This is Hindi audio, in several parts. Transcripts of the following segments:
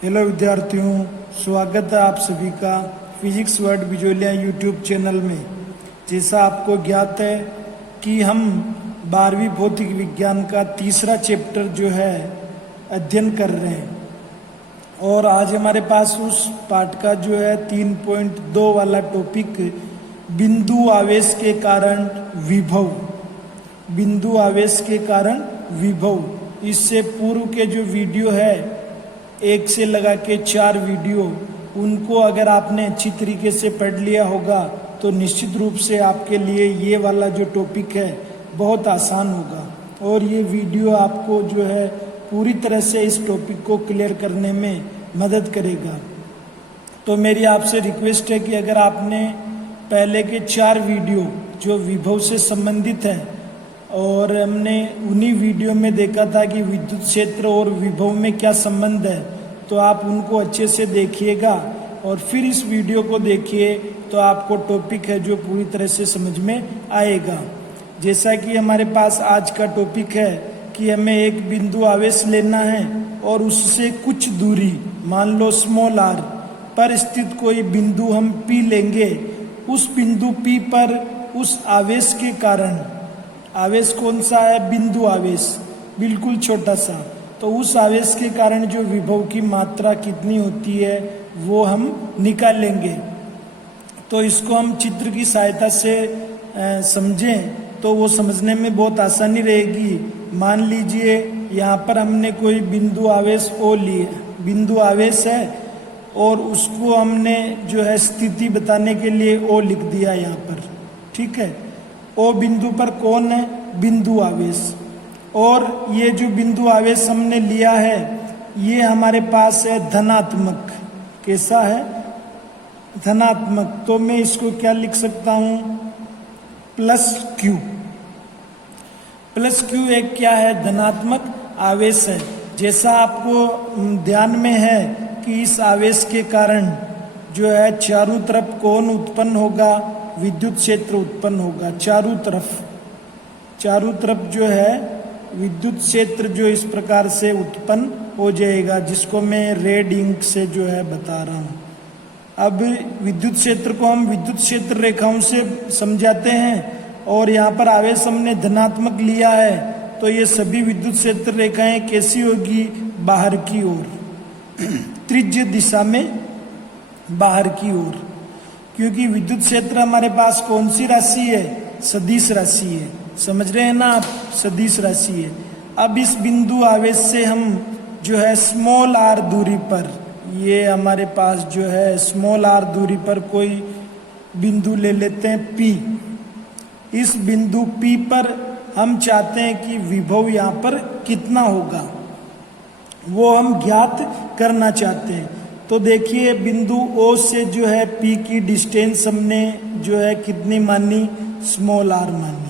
हेलो विद्यार्थियों, स्वागत है आप सभी का physics word Bijolia YouTube channel में। जैसा आपको ज्ञात है कि हम 12वीं भौतिक विज्ञान का तीसरा चैप्टर जो है अध्ययन कर रहे हैं और आज हमारे पास उस पाठ का जो है 3.2 वाला टॉपिक बिंदु आवेश के कारण विभव। बिंदु आवेश के कारण विभव। इससे पूर्व के जो वीडियो है 1 से लगा के 4 वीडियो, उनको अगर आपने अच्छी तरीके से पढ़ लिया होगा तो निश्चित रूप से आपके लिए ये वाला जो टॉपिक है बहुत आसान होगा और ये वीडियो आपको जो है पूरी तरह से इस टॉपिक को क्लियर करने में मदद करेगा। तो मेरी आपसे रिक्वेस्ट है कि अगर आपने पहले के 4 वीडियो जो विभव से संबंधित है और हमने उन्हीं वीडियो में देखा था कि विद्युत क्षेत्र और विभव में क्या संबंध है, तो आप उनको अच्छे से देखिएगा और फिर इस वीडियो को देखिए तो आपको टॉपिक है जो पूरी तरह से समझ में आएगा। जैसा कि हमारे पास आज का टॉपिक है कि हमें एक बिंदु आवेश लेना है और उससे कुछ दूरी, मान लो स्मॉल आर पर स्थित कोई बिंदु हम पी लेंगे। उस बिंदु पी पर उस आवेश के कारण, आवेश कौन सा है? बिंदु आवेश, बिल्कुल छोटा सा, तो उस आवेश के कारण जो विभव की मात्रा कितनी होती है वो हम निकाल लेंगे। तो इसको हम चित्र की सहायता से समझें तो वो समझने में बहुत आसानी रहेगी। मान लीजिए यहाँ पर हमने कोई बिंदु आवेश ओ लिए, बिंदु आवेश है और उसको हमने जो है स्थिति बताने के लिए ओ लिख दिया यहाँ पर, ठीक है। ओ बिंदु पर कौन है? बिंदु आवेश। और ये जो बिंदु आवेश हमने लिया है ये हमारे पास है धनात्मक। कैसा है? धनात्मक। तो मैं इसको क्या लिख सकता हूं? Plus Q. प्लस क्यू एक क्या है? धनात्मक आवेश है। जैसा आपको ध्यान में है कि इस आवेश के कारण जो है चारों तरफ कौन उत्पन्न होगा? विद्युत क्षेत्र उत्पन्न होगा। चारों तरफ जो है विद्युत क्षेत्र जो इस प्रकार से उत्पन्न हो जाएगा, जिसको मैं रेड इंक से जो है बता रहा हूँ। अब विद्युत क्षेत्र को हम विद्युत क्षेत्र रेखाओं से समझाते हैं और यहाँ पर आवेश हमने धनात्मक लिया है, तो ये सभी विद्युत क्षेत्र रेखाएं कैसी होगी? बाहर की ओर, त्रिज्य दिशा में बाहर की ओर। क्योंकि विद्युत क्षेत्र हमारे पास कौन सी राशि है? सदिश राशि है। समझ रहे हैं ना आप? सदिश राशि है। अब इस बिंदु आवेश से हम जो है स्मॉल आर दूरी पर, ये हमारे पास जो है स्मॉल आर दूरी पर कोई बिंदु ले लेते हैं पी। इस बिंदु पी पर हम चाहते हैं कि विभव यहाँ पर कितना होगा वो हम ज्ञात करना चाहते हैं। तो देखिए बिंदु ओ से जो है पी की डिस्टेंस हमने जो है कितनी मानी? स्मॉल आर मानी।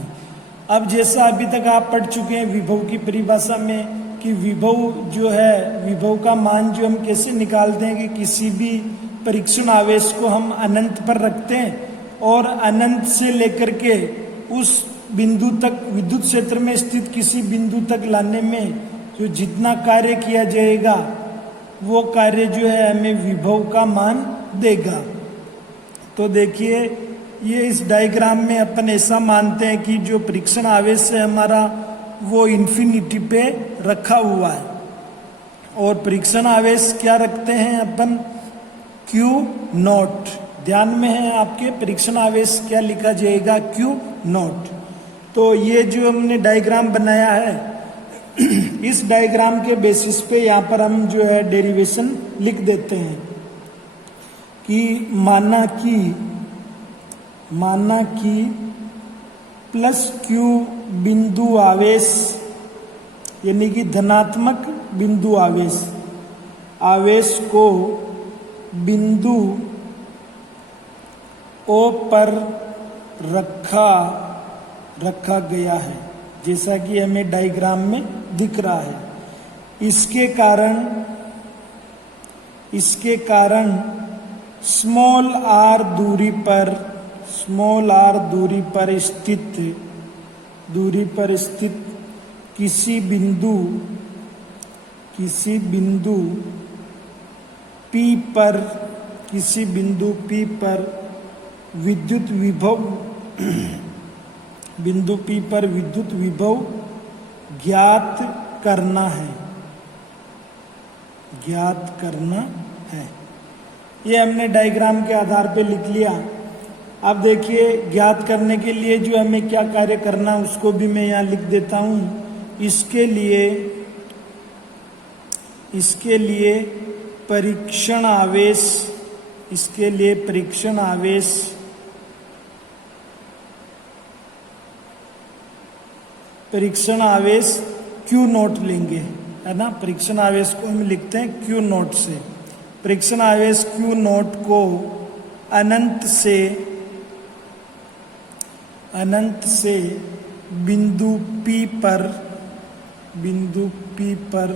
अब जैसा अभी तक आप पढ़ चुके हैं विभव की परिभाषा में कि विभव जो है, विभव का मान जो हम कैसे निकालते हैं कि किसी भी परीक्षण आवेश को हम अनंत पर रखते हैं और अनंत से लेकर के उस बिंदु तक, विद्युत क्षेत्र में स्थित किसी बिंदु तक लाने में जो जितना कार्य किया जाएगा वो कार्य जो है हमें विभव का मान देगा। तो देखिए ये इस डायग्राम में अपन ऐसा मानते हैं कि जो परीक्षण आवेश है हमारा वो इन्फिनिटी पे रखा हुआ है और परीक्षण आवेश क्या रखते हैं अपन? Q not. ध्यान में है आपके? परीक्षण आवेश क्या लिखा जाएगा? Q not. तो ये जो हमने डायग्राम बनाया है इस डायग्राम के बेसिस पे यहाँ पर हम जो है डेरिवेशन लिख देते हैं कि माना कि प्लस क्यू बिंदु आवेश, यानी कि धनात्मक बिंदु आवेश को बिंदु ओ पर रखा गया है, जैसा कि हमें डायग्राम में दिख रहा है। इसके कारण स्मॉल आर दूरी पर स्थित किसी बिंदु P पर, किसी बिंदु P पर विद्युत विभव बिंदु P पर विद्युत विभव ज्ञात करना है, ज्ञात करना है। ये हमने डायग्राम के आधार पे लिख लिया। अब देखिए ज्ञात करने के लिए जो हमें क्या कार्य करना है उसको भी मैं यहाँ लिख देता हूँ। इसके लिए परीक्षण आवेश, इसके लिए परीक्षण आवेश Q नोट लेंगे, है ना। परीक्षण आवेश को हम लिखते हैं Q नोट से। परीक्षण आवेश Q नोट को अनंत से बिंदु P पर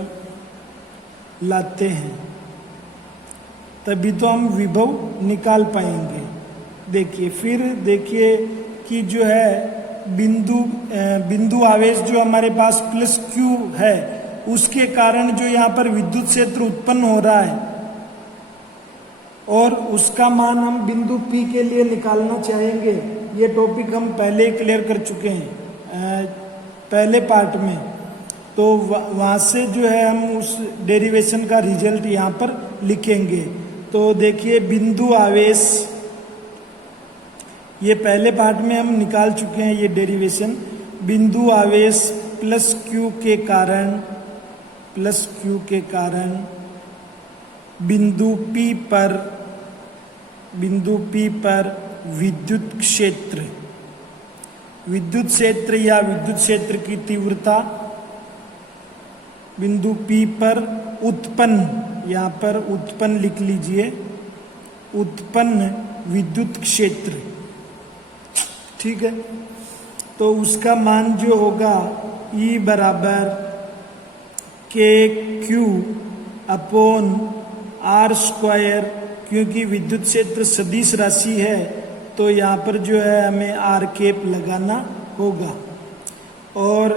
लाते हैं, तभी तो हम विभव निकाल पाएंगे। देखिए फिर देखिए कि जो है बिंदु आवेश जो हमारे पास प्लस Q है, उसके कारण जो यहाँ पर विद्युत क्षेत्र उत्पन्न हो रहा है और उसका मान हम बिंदु P के लिए निकालना चाहेंगे। ये टॉपिक हम पहले ही क्लियर कर चुके हैं पहले पार्ट में। तो वहाँ से जो है हम उस डेरिवेशन का रिजल्ट यहाँ पर लिखेंगे। तो देखिए बिंदु आवेश, ये पहले पार्ट में हम निकाल चुके हैं ये डेरिवेशन। बिंदु आवेश प्लस Q के कारण बिंदु P पर विद्युत क्षेत्र या विद्युत क्षेत्र की तीव्रता बिंदु P पर उत्पन्न, यहाँ पर उत्पन्न लिख लीजिए, उत्पन्न विद्युत क्षेत्र, ठीक है। तो उसका मान जो होगा E बराबर KQ अपॉन R², क्योंकि विद्युत क्षेत्र सदिश राशि है तो यहाँ पर जो है हमें R कैप लगाना होगा। और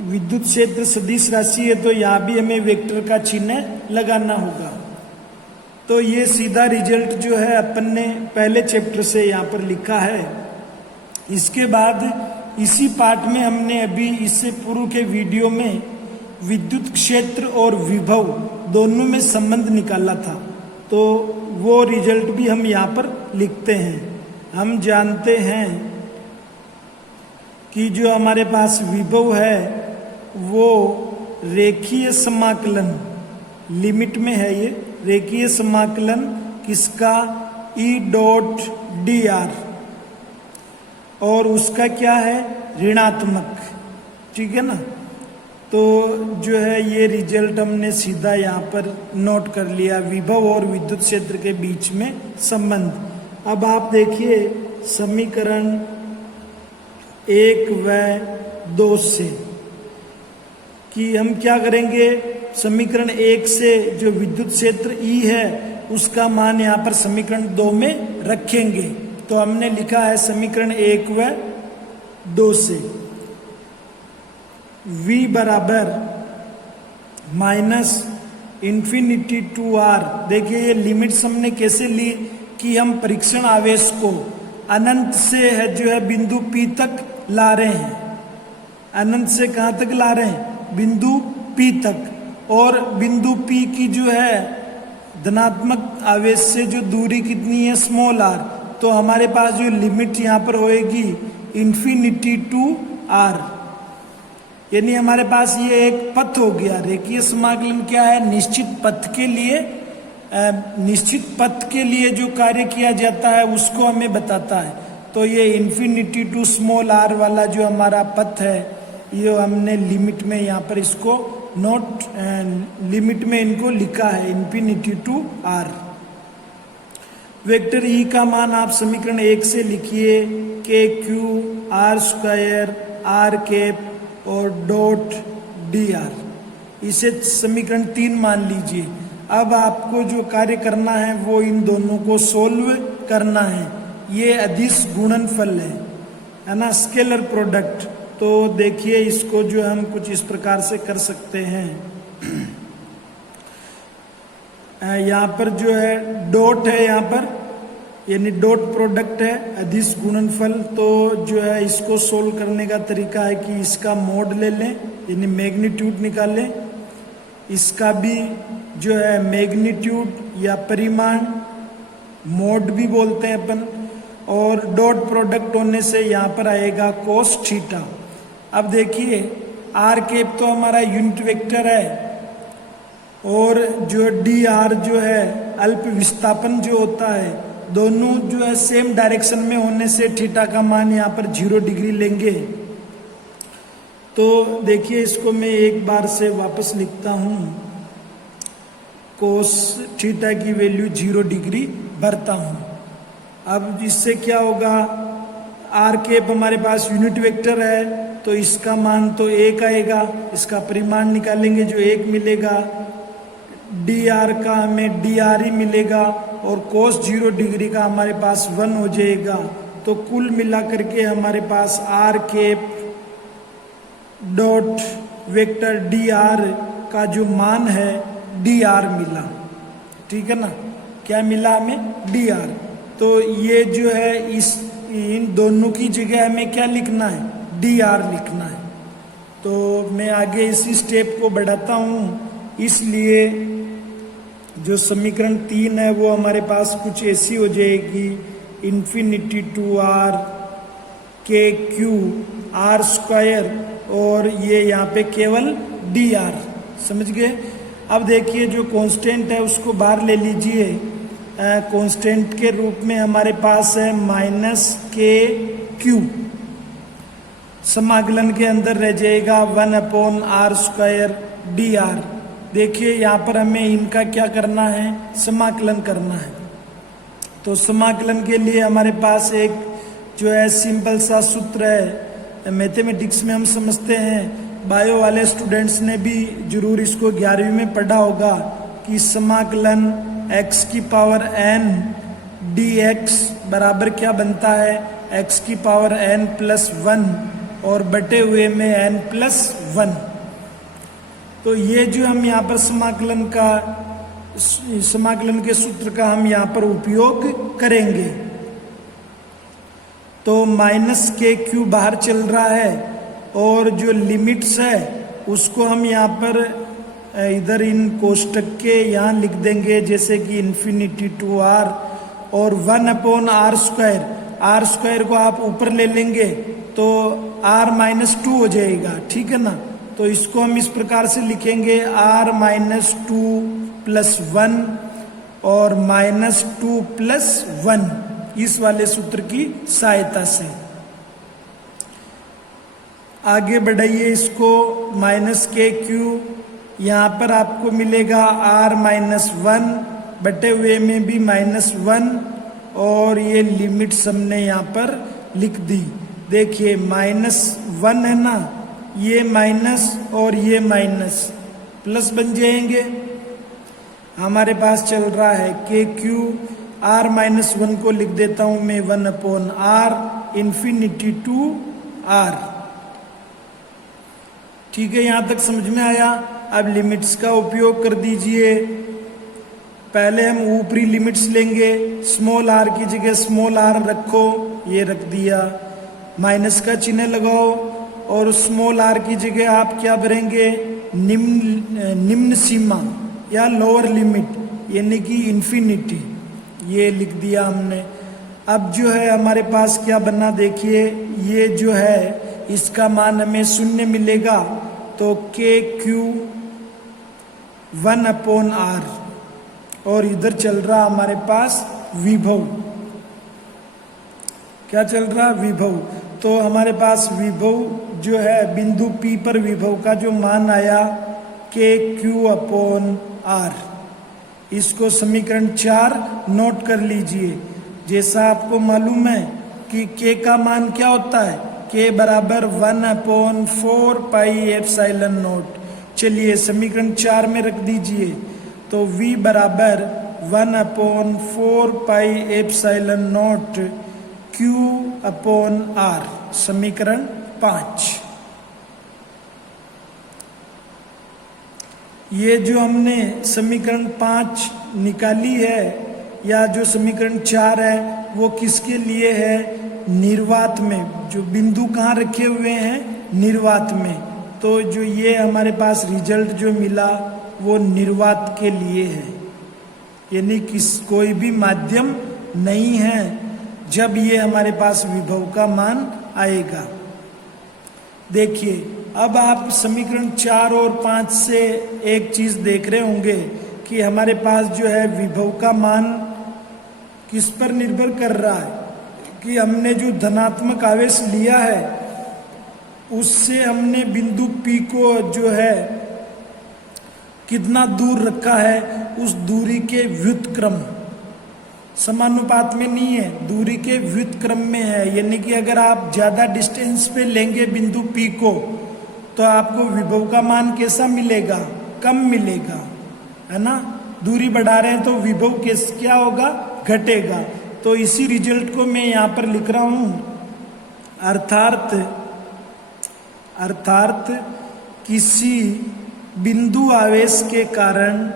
विद्युत क्षेत्र सदिश राशि है तो यहाँ भी हमें वेक्टर का चिन्ह लगाना होगा। तो ये सीधा रिजल्ट जो है अपन ने पहले चैप्टर से यहाँ पर लिखा है। इसके बाद इसी पार्ट में हमने अभी इससे पूर्व के वीडियो में विद्युत क्षेत्र और विभव दोनों में संबंध निकाला था, तो वो रिजल्ट भी हम यहाँ पर लिखते हैं। हम जानते हैं कि जो हमारे पास विभव है वो रेखीय समाकलन, लिमिट में है ये रेखीय समाकलन किसका, E.dr, और उसका क्या है, ऋणात्मक, ठीक है ना। तो जो है ये रिजल्ट हमने सीधा यहाँ पर नोट कर लिया, विभव और विद्युत क्षेत्र के बीच में संबंध। अब आप देखिए समीकरण 1 व 2 से कि हम क्या करेंगे। समीकरण 1 से जो विद्युत क्षेत्र E है उसका मान यहाँ पर समीकरण 2 में रखेंगे। तो हमने लिखा है समीकरण 1 व 2 से V बराबर -∞ टू R। देखिए ये लिमिट्स हमने कैसे ली कि हम परीक्षण आवेश को अनंत से है जो है बिंदु P तक ला रहे हैं। अनंत से कहाँ तक ला रहे हैं, बिंदु P तक। और बिंदु P की जो है धनात्मक आवेश से जो दूरी कितनी है, स्मॉल r। तो हमारे पास जो लिमिट यहाँ पर होएगी ∞ टू R, यानी हमारे पास ये एक पथ हो गया। रेखीय समाकलन क्या है, निश्चित पथ के लिए जो कार्य किया जाता है उसको हमें बताता है। तो ये ∞ टू स्मॉल r वाला जो हमारा पथ है, ये हमने लिमिट में यहाँ पर इसको लिमिट में इनको लिखा है ∞ टू R। वेक्टर E का मान आप समीकरण 1 से लिखिए, KQ R² R कैप और .dr, इसे समीकरण 3 मान लीजिए। अब आपको जो कार्य करना है वो इन दोनों को सोल्व करना है। ये अदिश गुणनफल है ना, स्केलर प्रोडक्ट। तो देखिए इसको जो हम कुछ इस प्रकार से कर सकते हैं। यहाँ पर जो है डॉट है, यहाँ पर यानी डॉट प्रोडक्ट है, अदिश गुणनफल। तो जो है इसको सोल्व करने का तरीका है कि इसका मोड ले लें, यानी मैग्नीट्यूड निकालें। इसका भी जो है मैग्नीट्यूड या परिमाण, मोड भी बोलते हैं अपन, और डॉट प्रोडक्ट होने से यहाँ पर आएगा कोस थीटा। अब देखिए आर कैप तो हमारा यूनिट वेक्टर है, और जो डी आर जो है अल्प विस्थापन जो होता है, दोनों जो है सेम डायरेक्शन में होने से थीटा का मान यहाँ पर 0 डिग्री लेंगे। तो देखिए इसको मैं एक बार से वापस लिखता हूँ, कोस थीटा की वैल्यू 0 डिग्री भरता हूँ। अब इससे क्या होगा, आर कैप हमारे पास यूनिट वेक्टर है, तो इसका मान तो 1 आएगा, इसका परिमाण निकालेंगे जो 1 मिलेगा, डी आर का हमें डी आर ही मिलेगा, और कोस 0 डिग्री का हमारे पास 1 हो जाएगा। तो कुल मिला करके हमारे पास R cap dot vector D R का जो मान है डी आर मिला। ठीक है ना, क्या मिला हमें, डी आर। तो ये जो है इन दोनों की जगह हमें क्या लिखना है, डी आर लिखना है। तो मैं आगे इसी स्टेप को बढ़ाता हूँ, इसलिए जो समीकरण 3 है वो हमारे पास कुछ ऐसी हो जाएगी, इन्फिनिटी टू आर के क्यू आर स्क्वायर, और ये यहाँ पे केवल डी आर, समझ गए। अब देखिए जो कांस्टेंट है उसको बाहर ले लीजिए, कांस्टेंट के रूप में हमारे पास है माइनस के क्यू, समाकलन के अंदर रह जाएगा 1/r स्क्वायर डी आर। देखिए यहाँ पर हमें इनका क्या करना है, समाकलन करना है। तो समाकलन के लिए हमारे पास एक जो है सिंपल सा सूत्र है, मैथमेटिक्स में हम समझते हैं, बायो वाले स्टूडेंट्स ने भी जरूर इसको 11वीं में पढ़ा होगा कि समाकलन x की पावर n dx बराबर क्या बनता है, x की पावर n प्लस 1 और बटे हुए में n प्लस 1। तो ये जो हम यहाँ पर समाकलन के सूत्र का हम यहाँ पर उपयोग करेंगे। तो माइनस के क्यू बाहर चल रहा है, और जो लिमिट्स है उसको हम यहाँ पर इधर इन कोष्टक के यहाँ लिख देंगे, जैसे कि इन्फिनिटी टू आर और 1/r स्क्वायर। आर स्क्वायर को आप ऊपर ले लेंगे तो r-2 हो जाएगा, ठीक है ना। तो इसको हम इस प्रकार से लिखेंगे, r-2 प्लस 1 और -2 प्लस 1, इस वाले सूत्र की सहायता से। आगे बढ़ाइए इसको, माइनस के क्यू, यहाँ पर आपको मिलेगा r-1 बटे हुए में भी -1, और ये लिमिट्स हमने यहाँ पर लिख दी। देखिए -1 है ना, ये माइनस और ये माइनस प्लस बन जाएंगे। हमारे पास चल रहा है के क्यू, r-1 को लिख देता हूं मैं 1/r इन्फिनिटी टू r। ठीक है, यहां तक समझ में आया। अब लिमिट्स का उपयोग कर दीजिए। पहले हम ऊपरी लिमिट्स लेंगे, स्मॉल r की जगह स्मॉल r रखो, ये रख दिया, माइनस का चिन्ह लगाओ, और स्मॉल r की जगह आप क्या भरेंगे, निम्न सीमा या लोअर लिमिट, यानी कि इन्फिनिटी, ये लिख दिया हमने। अब जो है हमारे पास क्या बना, देखिए ये जो है इसका मान हमें 0 मिलेगा, तो के क्यू 1/r, और इधर चल रहा हमारे पास विभव, क्या चल रहा, विभव। तो हमारे पास विभव जो है बिंदु P पर विभव का जो मान आया के क्यू/r, इसको समीकरण 4 नोट कर लीजिए। जैसा आपको मालूम है कि k का मान क्या होता है, k बराबर 1/4 पाई एप्सिलॉन नॉट। चलिए समीकरण 4 में रख दीजिए, तो v बराबर 1/4 पाई एप्सिलॉन नॉट q/r, समीकरण 5। ये जो हमने समीकरण 5 निकाली है या जो समीकरण 4 है वो किसके लिए है? निर्वात में। जो बिंदु कहाँ रखे हुए हैं? निर्वात में। तो जो ये हमारे पास रिजल्ट जो मिला वो निर्वात के लिए है, यानी कोई भी माध्यम नहीं है जब ये हमारे पास विभव का मान आएगा। देखिए, अब आप समीकरण 4 और 5 से एक चीज देख रहे होंगे कि हमारे पास जो है विभव का मान किस पर निर्भर कर रहा है कि हमने जो धनात्मक आवेश लिया है उससे हमने बिंदु P को जो है कितना दूर रखा है, उस दूरी के व्युत्क्रम, समानुपात में नहीं है, दूरी के व्युत्क्रम में है। यानी कि अगर आप ज्यादा डिस्टेंस पे लेंगे बिंदु P को तो आपको विभव का मान कैसा मिलेगा? कम मिलेगा, है ना। दूरी बढ़ा रहे हैं तो विभव क्या होगा? घटेगा। तो इसी रिजल्ट को मैं यहाँ पर लिख रहा हूं, अर्थात किसी बिंदु आवेश के कारण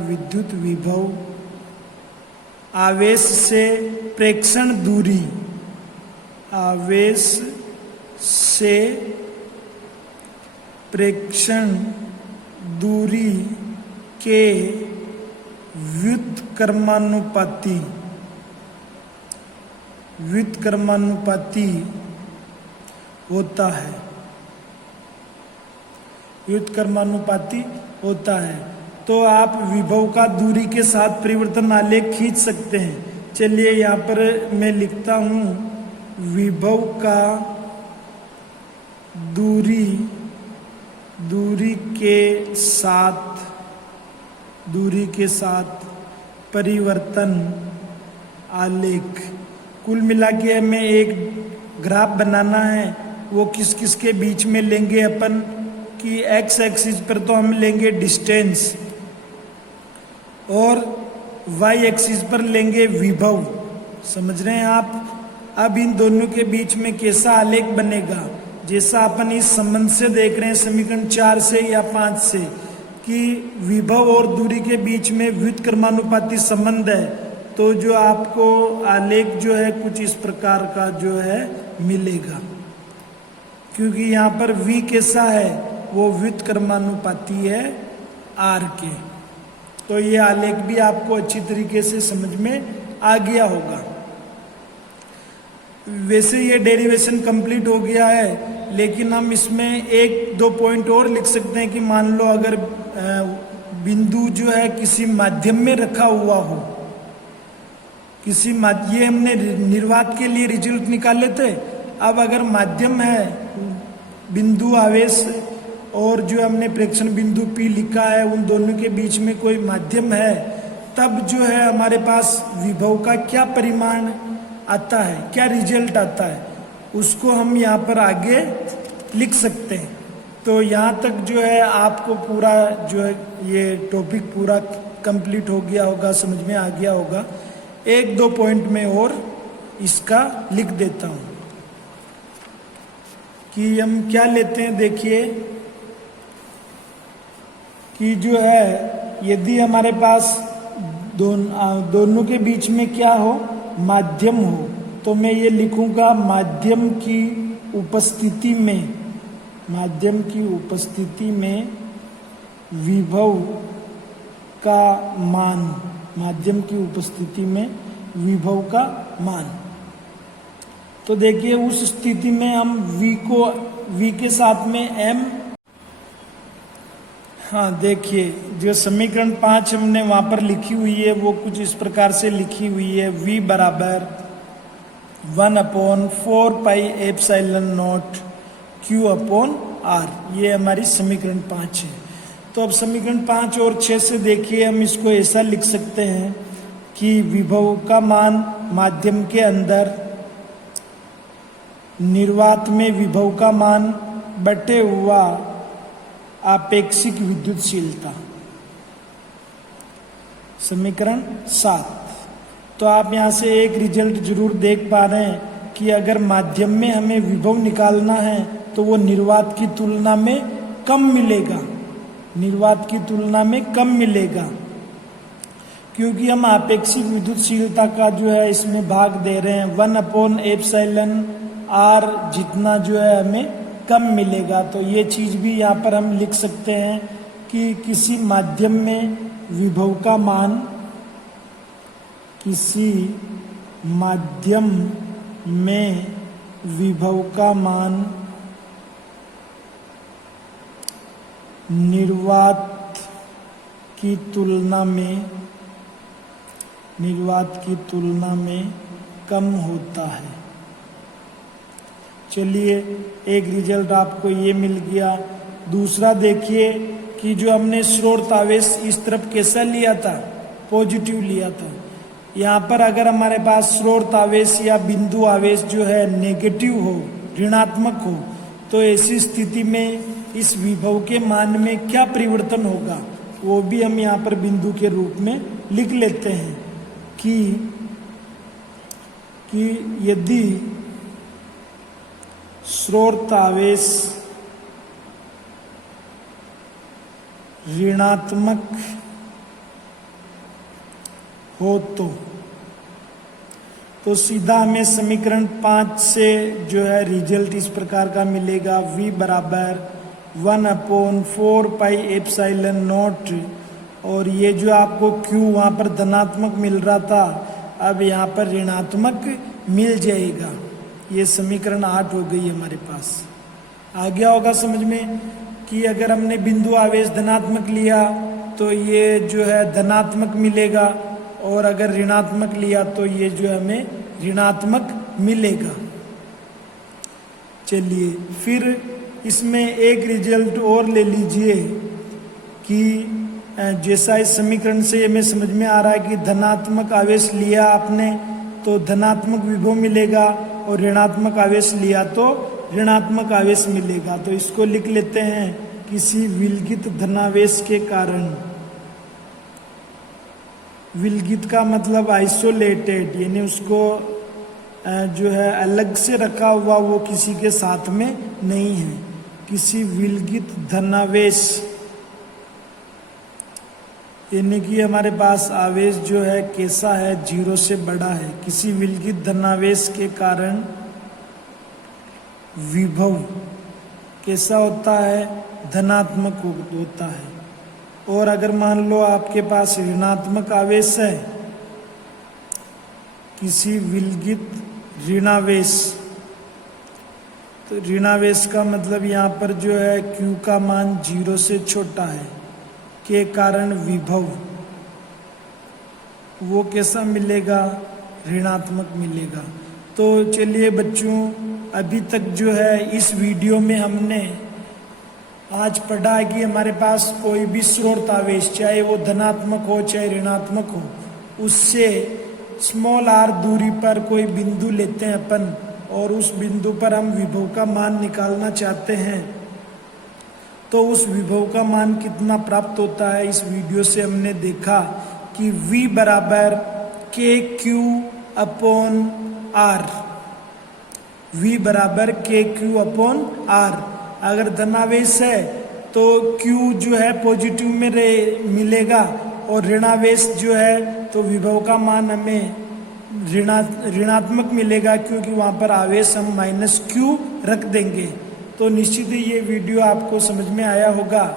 विद्युत विभव आवेश से प्रेक्षण दूरी के व्युत्क्रमानुपाती होता है। तो आप विभव का दूरी के साथ परिवर्तन आलेख खींच सकते हैं। चलिए यहाँ पर मैं लिखता हूं, विभव का दूरी के साथ परिवर्तन आलेख। कुल मिला के हमें एक ग्राफ बनाना है, वो किस किस के बीच में लेंगे अपन कि एक्स एक्सिस पर तो हम लेंगे डिस्टेंस और वाई एक्सिस पर लेंगे विभव। समझ रहे हैं आप? अब इन दोनों के बीच में कैसा आलेख बनेगा, जैसा अपन इस संबंध से देख रहे हैं समीकरण 4 से या 5 से कि विभव और दूरी के बीच में व्युत्क्रमानुपाती संबंध है, तो जो आपको आलेख जो है कुछ इस प्रकार का जो है मिलेगा। क्योंकि यहाँ पर v कैसा है? वो व्युत्क्रमानुपाती है r के। तो ये आलेख भी आपको अच्छी तरीके से समझ में आ गया होगा। वैसे ये डेरिवेशन कंप्लीट हो गया है, लेकिन हम इसमें 1-2 पॉइंट और लिख सकते हैं कि मान लो अगर बिंदु जो है किसी माध्यम में रखा हुआ हो, ये हमने निर्वात के लिए रिजल्ट निकाले थे। अब अगर माध्यम है बिंदु आवेश और जो हमने प्रेक्षण बिंदु P लिखा है, उन दोनों के बीच में कोई माध्यम है, तब जो है हमारे पास विभव का क्या परिमाण आता है, क्या रिजल्ट आता है, उसको हम यहाँ पर आगे लिख सकते हैं। तो यहाँ तक जो है आपको पूरा जो है ये टॉपिक पूरा कंप्लीट हो गया होगा, समझ में आ गया होगा। 1-2 पॉइंट में और इसका लिख देता हूँ कि हम क्या लेते हैं। देखिए कि जो है यदि हमारे पास दोनों के बीच में क्या हो, माध्यम हो, तो मैं ये लिखूंगा माध्यम की उपस्थिति में विभव का मान, माध्यम की उपस्थिति में विभव का मान। तो देखिए उस स्थिति में हम v के साथ में m, हाँ देखिए जो समीकरण 5 हमने वहां पर लिखी हुई है वो कुछ इस प्रकार से लिखी हुई है, v बराबर 1/4 pi epsilon not q upon r। ये हमारी समीकरण 5 है। तो अब समीकरण 5 और 6 से देखिए हम इसको ऐसा लिख सकते हैं कि विभव का मान माध्यम के अंदर निर्वात में विभव का मान बटे हुआ आपेक्षिक विद्युतशीलता। समीकरण 7। तो आप यहाँ से एक रिजल्ट जरूर देख पा रहे हैं कि अगर माध्यम में हमें विभव निकालना है तो वो निर्वात की तुलना में कम मिलेगा, निर्वात की तुलना में कम मिलेगा, क्योंकि हम आपेक्षिक विद्युतशीलता का जो है इसमें भाग दे रहे हैं 1/εr जितना जो है हमें कम मिलेगा। तो ये चीज भी यहाँ पर हम लिख सकते हैं कि किसी माध्यम में विभव का मान, किसी माध्यम में विभव का मान निर्वात की तुलना में कम होता है। चलिए एक रिजल्ट आपको ये मिल गया। दूसरा देखिए कि जो हमने स्रोत आवेश इस तरफ कैसा लिया था, पॉजिटिव लिया था। यहाँ पर अगर हमारे पास स्रोत आवेश या बिंदु आवेश जो है नेगेटिव हो, ऋणात्मक हो, तो ऐसी स्थिति में इस विभव के मान में क्या परिवर्तन होगा वो भी हम यहाँ पर बिंदु के रूप में लिख लेते हैं कि यदि स्रोत आवेश ऋणात्मक हो तो सीधा हमें समीकरण 5 से जो है रिजल्ट इस प्रकार का मिलेगा। V बराबर 1/4πε0, और ये जो आपको Q वहाँ पर धनात्मक मिल रहा था अब यहाँ पर ऋणात्मक मिल जाएगा। ये समीकरण 8 हो गई हमारे पास। आ गया होगा समझ में कि अगर हमने बिंदु आवेश धनात्मक लिया तो ये जो है धनात्मक मिलेगा, और अगर ऋणात्मक लिया तो ये जो हमें ऋणात्मक मिलेगा। चलिए फिर इसमें एक रिजल्ट और ले लीजिए कि जैसा इस समीकरण से हमें समझ में आ रहा है कि धनात्मक आवेश लिया आपने तो धनात्मक विभव मिलेगा, और ऋणात्मक आवेश लिया तो ऋणात्मक आवेश मिलेगा। तो इसको लिख लेते हैं, किसी विलगित धनावेश के कारण, विलगित का मतलब आइसोलेटेड, यानी उसको जो है अलग से रखा हुआ, वो किसी के साथ में नहीं है। किसी विलगित धनावेश यानी कि हमारे पास आवेश जो है कैसा है, 0 से बड़ा है। किसी विलगित धनावेश के कारण विभव कैसा होता है, धनात्मक होता है। और अगर मान लो आपके पास ऋणात्मक आवेश है, किसी विलगित ऋणावेश, तो ऋणावेश का मतलब यहाँ पर जो है Q का मान 0 से छोटा है के कारण विभव वो कैसा मिलेगा, ऋणात्मक मिलेगा। तो चलिए बच्चों, अभी तक जो है इस वीडियो में हमने आज पढ़ा है कि हमारे पास कोई भी स्रोत आवेश, चाहे वो धनात्मक हो चाहे ऋणात्मक हो, उससे स्मॉल r दूरी पर कोई बिंदु लेते हैं अपन, और उस बिंदु पर हम विभव का मान निकालना चाहते हैं। तो उस विभव का मान कितना प्राप्त होता है, इस वीडियो से हमने देखा कि V बराबर KQ/R, V बराबर KQ/R। अगर धनावेश है तो Q जो है पॉजिटिव में मिलेगा, और ऋणावेश जो है तो विभव का मान हमें ऋणात्मक मिलेगा, क्योंकि वहाँ पर आवेश हम -Q रख देंगे। तो निश्चित ही ये वीडियो आपको समझ में आया होगा।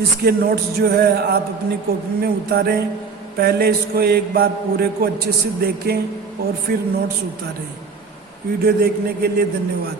इसके नोट्स जो है आप अपनी कॉपी में उतारें, पहले इसको एक बार पूरे को अच्छे से देखें और फिर नोट्स उतारें। वीडियो देखने के लिए धन्यवाद।